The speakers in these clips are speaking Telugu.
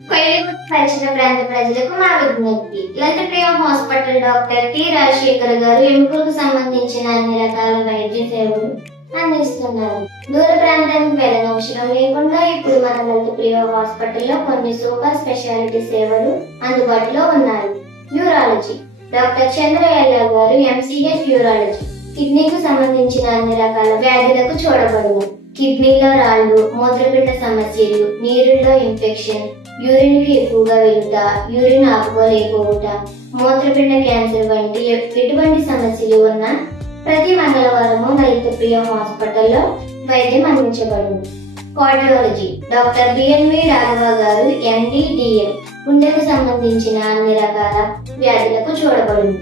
కొల్లిపుట్టు పరిసర ప్రాంత ప్రజలకు మా విజ్ఞప్తి. Lalithapriya hospital doctor T Rajasekhar గారు ఎముకలకు సంబంధించిన అన్ని రకాల వైద్య సేవలు అందిస్తున్నారు. దూర ప్రాంతానికి వెళ్ళనవసరం లేకుండా ఇప్పుడు మన లలితప్రియ హాస్పిటల్లో కొన్ని సూపర్ స్పెషాలిటీ సేవలు అందుబాటులో ఉన్నాయి. యూరాలజీ డాక్టర్ చంద్రయ్య గారు ఎంసీహెచ్ యూరాలజీ కిడ్నీకి సంబంధించిన అన్ని రకాల వ్యాధులకు చూడబడును. కిడ్నీలో రాళ్ళు, మూత్రపిండ సమస్యలు, నీరుల్లో ఇన్ఫెక్షన్, యూరిన్ కి ఎక్కువగా వెళుట, యూరిన్ ఆపుకోలేకపోవుట, మూత్రపిండ క్యాన్సర్ వంటి ఎటువంటి సమస్యలు ఉన్నా ప్రతి మంగళవారము లలితప్రియ హాస్పిటల్లో వైద్యం అందించబడును. కార్డియాలజీ డాక్టర్ బిఎన్వి రాఘవ గారు ఎండిడిఎం గుండెకు సంబంధించిన అన్ని రకాల వ్యాధులకు చూడబడును.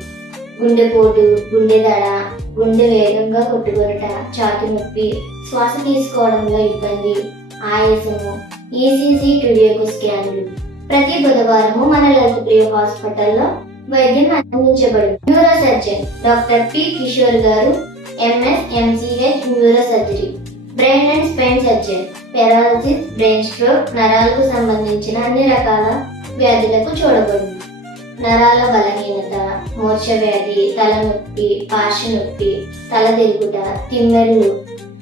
గుండెపోటు, గుండె దడ, గుండె వేగంగా కొట్టుకొనుట, ఛాతీ నొప్పి, శ్వాస తీసుకోవడంలో ఇబ్బంది, ఆయాసము, ఈసీజీ టుడియోకు స్కాన్లు ప్రతి బుధవారము మన లలితప్రియ హాస్పిటల్లో వైద్యం అందించబడును. Neuro surgeon doctor P Kishore గారు MS MCh neuro surgery. Brain and spine surgeon paralysis, brain stroke, నరాలకు సంబంధించిన అన్ని రకాల వ్యాధులకు చూడబడును. నరాల బలహీనత, మూర్ఛ వ్యాధి, తలనొప్పి, పార్శ్వ నొప్పి, తల తిరుగుట, తిమ్మెర్లు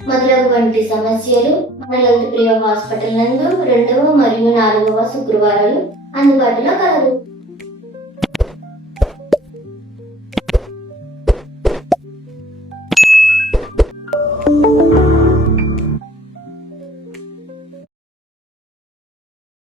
మొదలగు వంటి సమస్యలు మన లలితప్రియ హాస్పిటల్ నందు 2వ మరియు 4వ శుక్రవారాలు అందుబాటులో కలదు.